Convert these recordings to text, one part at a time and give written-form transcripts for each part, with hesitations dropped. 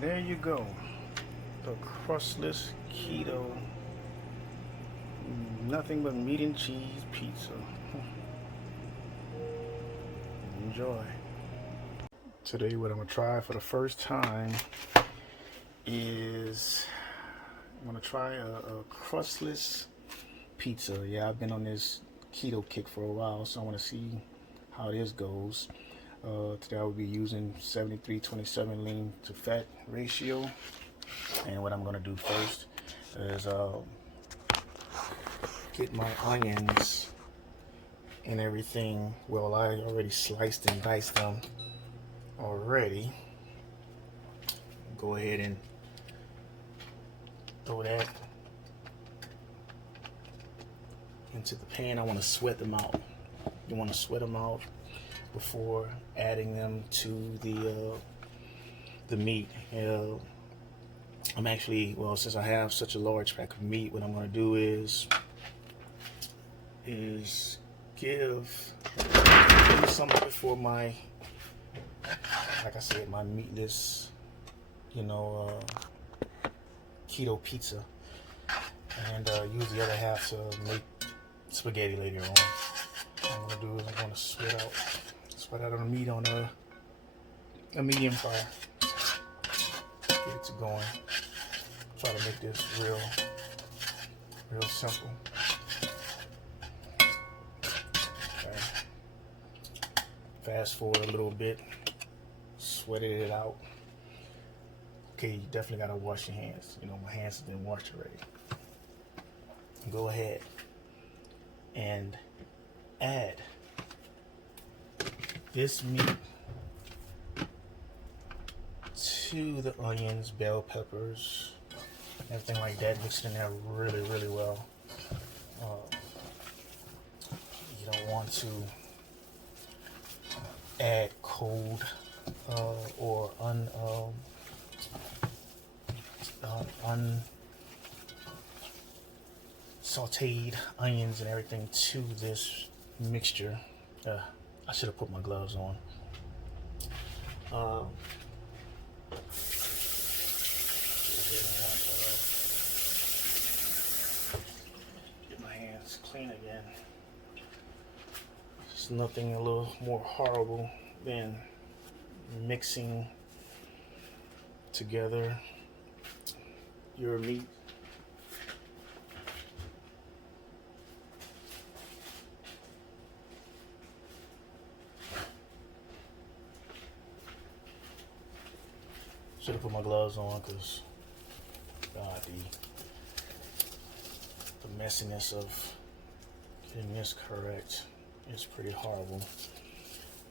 There you go. The crustless keto, nothing but meat and cheese pizza. Enjoy. Today, what I'm gonna try for the first time is I'm gonna try a crustless pizza. Yeah, I've been on this keto kick for a while, so I want to see how this goes. Today I will be using 73-27 lean to fat ratio, and what I'm gonna do first is get my onions and everything. Well, I already sliced and diced them already. Go ahead and throw that into the pan. I want to sweat them out. You want to sweat them out before adding them to the meat. I'm actually, well, since I have such a large pack of meat, what I'm going to do is give some of it for my, like I said, my meatless, keto pizza, and use the other half to make spaghetti later on. What I'm gonna do is I'm gonna sweat out the meat on a medium fire. Get it to going. Try to make this real simple. Okay. Fast forward a little bit. Sweated it out. Okay, you definitely gotta wash your hands. My hands have been washed already. Go ahead and add this meat to the onions, bell peppers, everything like that. Mix it in there really, really well. You don't want to add cold or unsauteed onions and everything to this mixture. I should have put my gloves on. Get my hands clean again. There's nothing a little more horrible than mixing together your meat should have put my gloves on because the messiness of getting this correct is pretty horrible.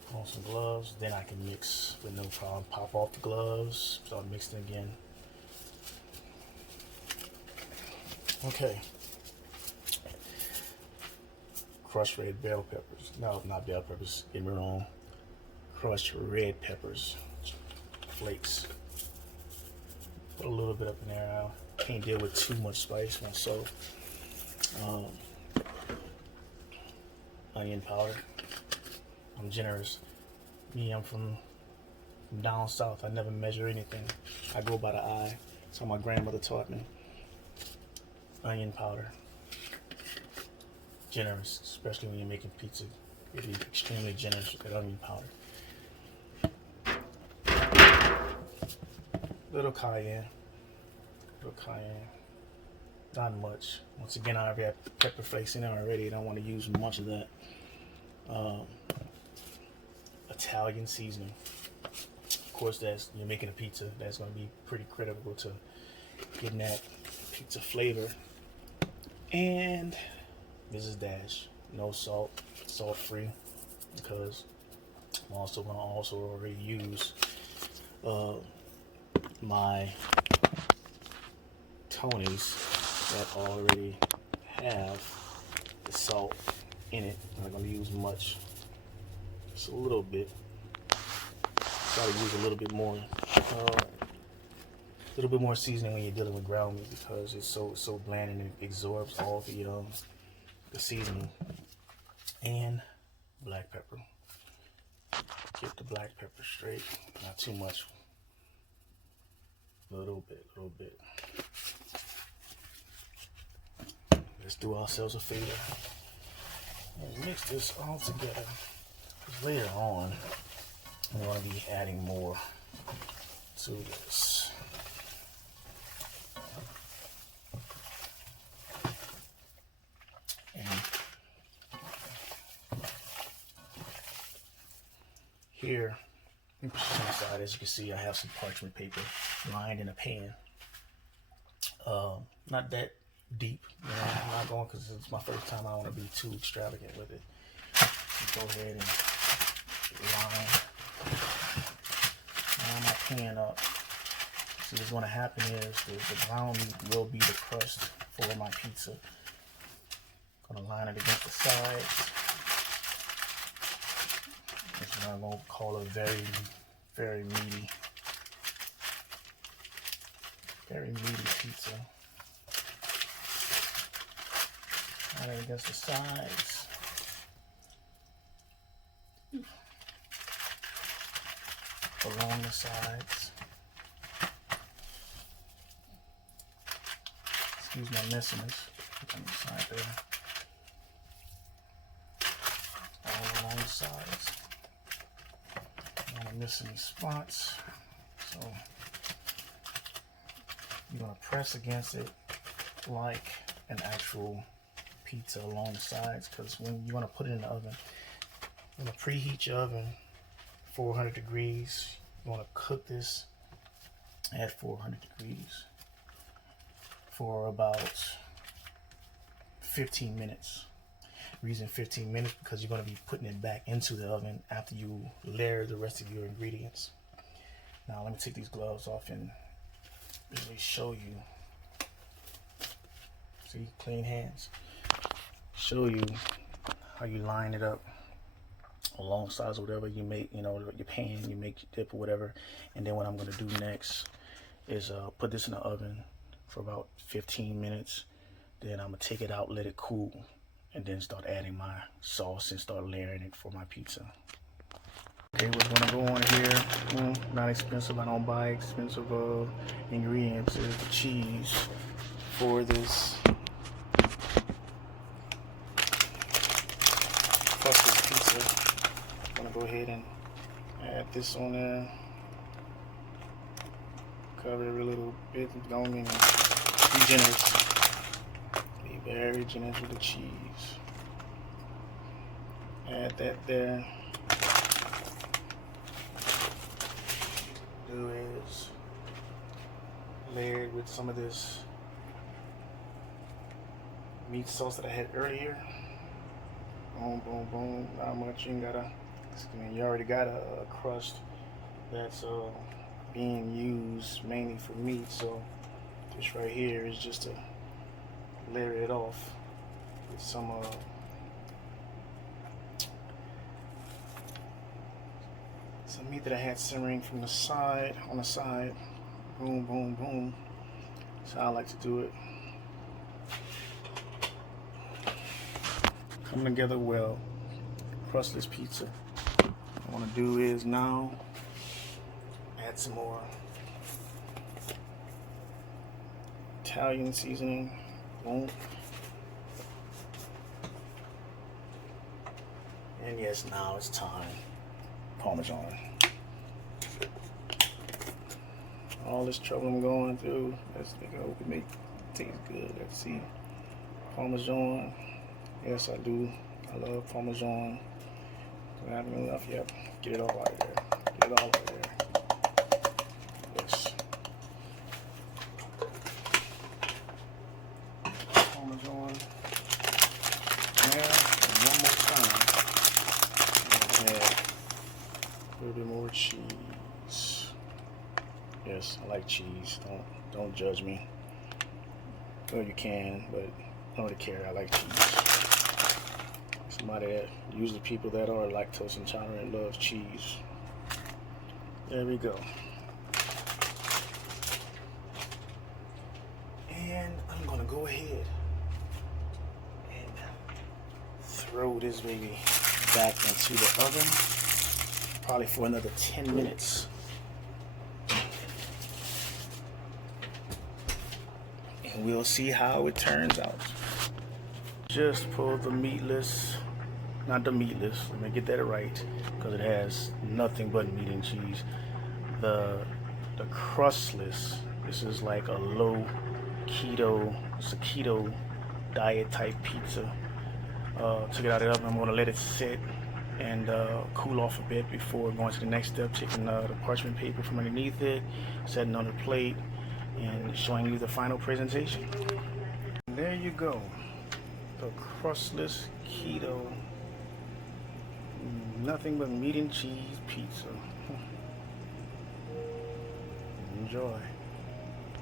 Put on some gloves, then I can mix with no problem. Pop off the gloves, start mixing again. Okay. Crushed red bell peppers. No, not bell peppers. Get me wrong. Crushed red peppers. Flakes. Put a little bit up in there. I can't deal with too much spice myself. Onion powder. I'm generous. I'm from down south. I never measure anything. I go by the eye. That's how my grandmother taught me. Onion powder. Generous, especially when you're making pizza. You'll be extremely generous with that onion powder. Little cayenne. Not much. Once again, I already have pepper flakes in there already. I don't want to use much of that. Italian seasoning. Of course, you're making a pizza. That's going to be pretty critical to getting that pizza flavor. And Mrs. Dash, no salt, salt free, because I'm also going to already use my Tony's that already have the salt in it. I'm not going to use much, just a little bit. Try to use a little bit more seasoning when you're dealing with ground meat, because it's so bland and it absorbs all the seasoning. And black pepper. Get the black pepper straight, not too much. a little bit. Let's do ourselves a favor and mix this all together. Because later on, we're going to be adding more to this. And here, on the side, as you can see, I have some parchment paper lined in a pan. Not that deep, you know, I'm not going because it's my first time. I don't want to be too extravagant with it. Go ahead and line my pan up. See, what's going to happen is the ground meat will be the crust for my pizza. Going to line it against the sides. This is what I'm going to call a very, very meaty pizza. Line it against the sides. Along the sides. Excuse my messiness. On the side there. All along the sides. I don't want to miss any spots. So you're going to press against it like an actual pizza along the sides, because when you're going to put it in the oven, you're going to preheat your oven 400 degrees. You want to cook this at 400 degrees for about 15 minutes. Reason 15 minutes because you're going to be putting it back into the oven after you layer the rest of your ingredients. Now let me take these gloves off and really show you. See, clean hands. Show you how you line it up along sides or whatever you make, you know, your pan, you make your dip or whatever. And then what I'm going to do next is put this in the oven for about 15 minutes. Then I'm going to take it out, let it cool, and then start adding my sauce and start layering it for my pizza. Okay, what's going to go on here, not expensive, I don't buy expensive ingredients, is the cheese for this crusted pizza. I'm going to go ahead and add this on there, cover it a little bit, don't mean be generous. Be very generous with the cheese. Add that there. Do is layer it with some of this meat sauce that I had earlier. Boom, boom, boom. Not much. You ain't gotta. You already got a crust that's being used mainly for meat, so this right here is just to layer it off with some meat that I had simmering from the side, on the side. Boom, boom, boom. That's how I like to do it. Come together well. Crustless pizza. What I want to do is now add some more Italian seasoning. Boom. And yes, now it's time. Parmesan. All this trouble I'm going through, let's think I hope it make taste good. Let's see. Parmesan. Yes, I do. I love Parmesan. Do I have enough? Yep. Get it all out there. Get it all out there. Yes. Parmesan. And one more time. Add a little bit more cheese. Yes, I like cheese. Don't judge me. Well, you can, but I don't really care. I like cheese. Somebody that, usually people that are lactose intolerant love cheese. There we go. And I'm gonna go ahead and throw this baby back into the oven, probably for another 10 minutes. and we'll see how it turns out. Just pulled the meatless, not the meatless, let me get that right, because it has nothing but meat and cheese. The crustless, this is like a low keto, it's a keto diet type pizza. Took it out of the oven. I'm going to let it sit and cool off a bit before going to the next step, taking the parchment paper from underneath it, setting on the plate, and showing you the final presentation. And there you go, the crustless keto, nothing but meat and cheese pizza. Enjoy.